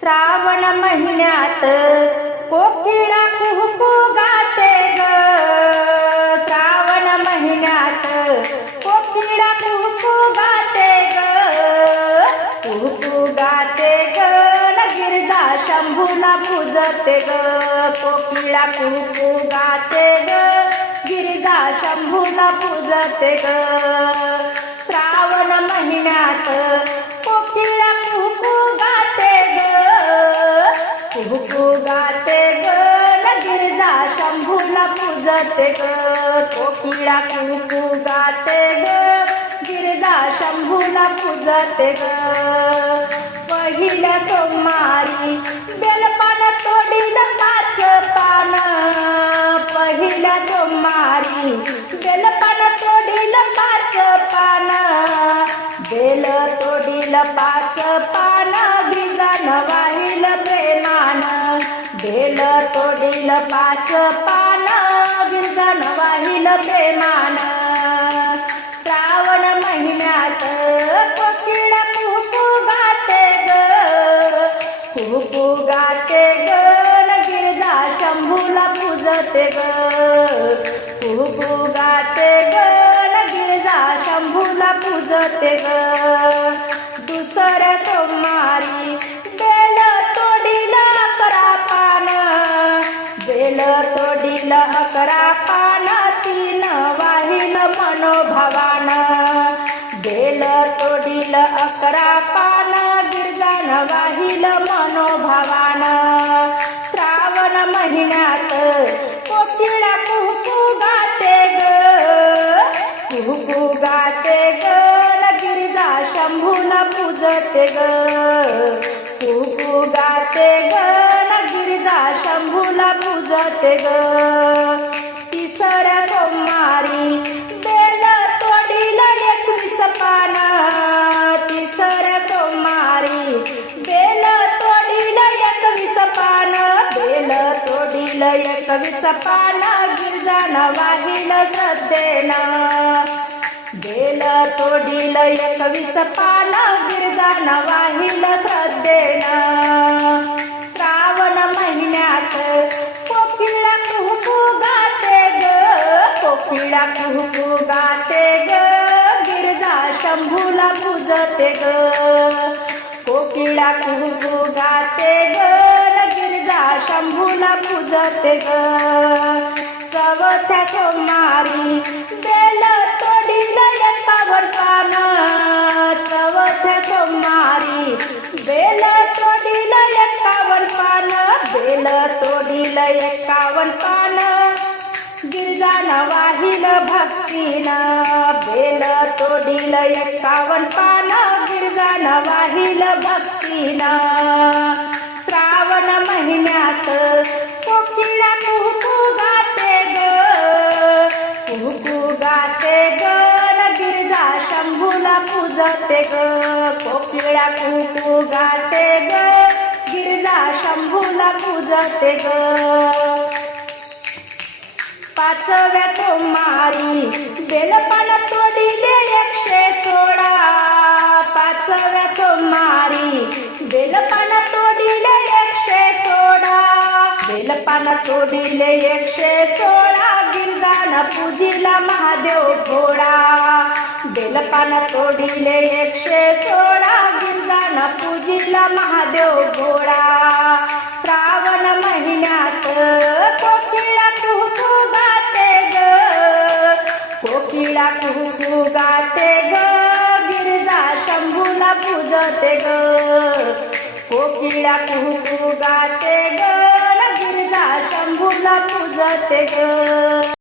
श्रावण महिन्यात कोकिळा कुहू गाते ग. श्रावण महिन्यात कोकिळा कुहू गाते ग. कुहू गाते ग. गिरदा गिरजा शंभूला पूजते ग. कोकिळा कुहू गाते ग. गिरिजा शंभूला पूजते ग. गाते ग गिरजा शंभूला पूजते ग कोकिळा कुहू गाते ग गिरजा शंभूला पूजते ग पहिल्या सोमवारी बेलपान तोडील पाच पान. पहिल्या सोमवारी बेलपान तोडील पाच पान. बेल तोडील पाच पान गिरजा नवा बेल तोडील पाच पान गिरजान वाहिल प्रेमान. श्रावण महिन्यात कोकिळ कुकू गाते ग. कुकू गाते ग गिरजा शंभूला पूजते ग. कुकू गाते ग न गिरजा शंभूला पूजते ग. दुसऱ्या सोमवारी म्हटलं अकरा पान गिरजान वाहिल मनोभावान. श्रावण महिन्यात कोकिळा कुहकू गाते ग. कुहकू गाते ग न गिरिजा शंभूला पूजते ग. कुहू गाते ग न गिरिजा शंभूला पूजते ग. तोडील एकवीस पान गिरजान वाहिल श्रद्धेन. बेल तोडील एक विसपाला गिरजान वाहिल श्रद्धेन. श्रावण महिन्यात कोकिळा कुहकू गाते ग कोकिळा कुहू गाते ग. गिरजा शंभूला पूजते ग कोकिळा कुहकू गाते ग. शंभूला पूजते ग. चवथ्या सोमवारी बेल तोडी एकावर पान. चवथ्या सोमवारी बेल तोडी एकावन बेल तोडी एकावन पान. गिरजान वाहिल भक्तीन. बेल तोडील एकावन पान. गिरजान वाहिल भक्तीन. श्रावण महिन्यात. कोकिळा कुहकू गाते ग. कुहकू गाते ग. गिरजा शंभूला पूजते ग. कोकिळा कुहकू गाते ग. गिरजा शंभूला पूजते ग. पाचव्या सोमारी बेलपान तोडीले एकशे सोळा पाचव्या सोमारी बेलपान पान तोडीले एकशे सोळा गिरगान पूजिला महादेव भोळा बेलपान तोडीले एकशे सोळा गिरगान पूजिला महादेव भोळा श्रावण महिन्यात कोकिळा कुहू गाते ग. कोकिळा कुहू गाते ग. गिरजा शंभूला पूजते ग. कोकिळा कुहू गाते ग. शंभूला पूजते ग